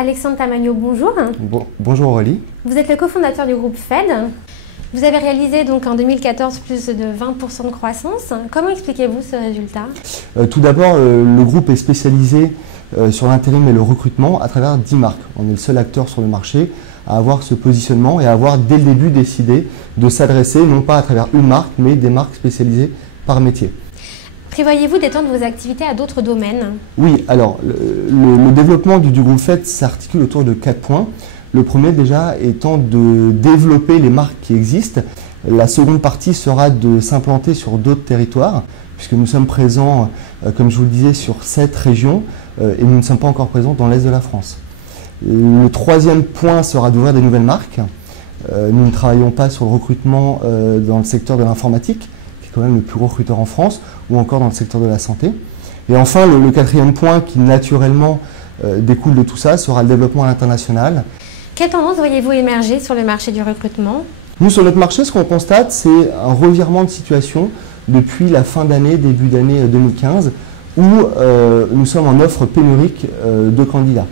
Alexandre Tamagno, bonjour. Bonjour Aurélie. Vous êtes le cofondateur du groupe Fed. Vous avez réalisé donc en 2014 plus de 20% de croissance. Comment expliquez-vous ce résultat? Tout d'abord, le groupe est spécialisé sur l'intérim et le recrutement à travers 10 marques. On est le seul acteur sur le marché à avoir ce positionnement et à avoir dès le début décidé de s'adresser non pas à travers une marque, mais des marques spécialisées par métier. Prévoyez-vous d'étendre vos activités à d'autres domaines? Oui, alors le développement du groupe Fed s'articule autour de 4 points. Le premier déjà étant de développer les marques qui existent. La seconde partie sera de s'implanter sur d'autres territoires, puisque nous sommes présents, comme je vous le disais, sur 7 régions et nous ne sommes pas encore présents dans l'Est de la France. Le troisième point sera d'ouvrir des nouvelles marques. Nous ne travaillons pas sur le recrutement dans le secteur de l'informatique, qui est quand même le plus gros recruteur en France, ou encore dans le secteur de la santé. Et enfin, le quatrième point qui naturellement découle de tout ça sera le développement à l'international. Quelle tendance voyez-vous émerger sur le marché du recrutement? Nous, sur notre marché, ce qu'on constate, c'est un revirement de situation depuis la fin d'année, début d'année 2015, où nous sommes en offre pénurique de candidats.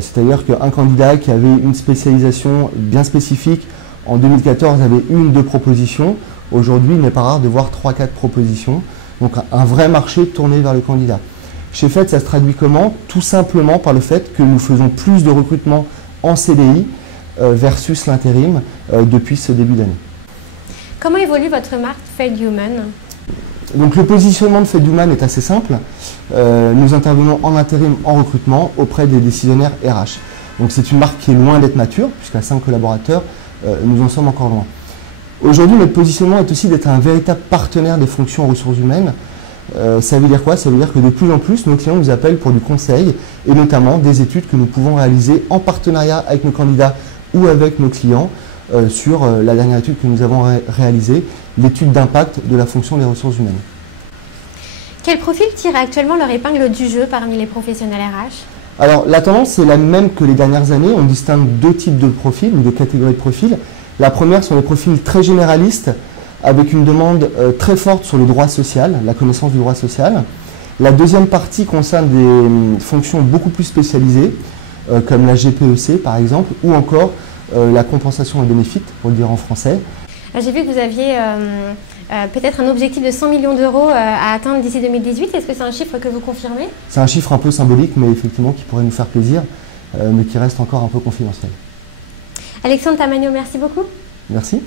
C'est-à-dire qu'un candidat qui avait une spécialisation bien spécifique en 2014 avait 1 ou 2 propositions. Aujourd'hui, il n'est pas rare de voir 3-4 propositions. Donc un vrai marché tourné vers le candidat. Chez Fed, ça se traduit comment? Tout simplement par le fait que nous faisons plus de recrutement en CDI versus l'intérim depuis ce début d'année. Comment évolue votre marque Fed Human? Donc le positionnement de Fed Human est assez simple. Nous intervenons en intérim, en recrutement auprès des décisionnaires RH. Donc c'est une marque qui est loin d'être mature, puisqu'à 5 collaborateurs, nous en sommes encore loin. Aujourd'hui, notre positionnement est aussi d'être un véritable partenaire des fonctions en ressources humaines. Ça veut dire quoi? Ça veut dire que de plus en plus, nos clients nous appellent pour du conseil et notamment des études que nous pouvons réaliser en partenariat avec nos candidats ou avec nos clients sur la dernière étude que nous avons réalisée, l'étude d'impact de la fonction des ressources humaines. Quel profil tire actuellement leur épingle du jeu parmi les professionnels RH? Alors, la tendance est la même que les dernières années. On distingue 2 types de profils ou de catégories de profils. La première sont les profils très généralistes, avec une demande très forte sur le droit social, la connaissance du droit social. La deuxième partie concerne des fonctions beaucoup plus spécialisées, comme la GPEC par exemple, ou encore la compensation et bénéfice, pour le dire en français. J'ai vu que vous aviez peut-être un objectif de 100 millions d'euros à atteindre d'ici 2018. Est-ce que c'est un chiffre que vous confirmez? C'est un chiffre un peu symbolique, mais effectivement qui pourrait nous faire plaisir, mais qui reste encore un peu confidentiel. Alexandre Tamagno, merci beaucoup. Merci.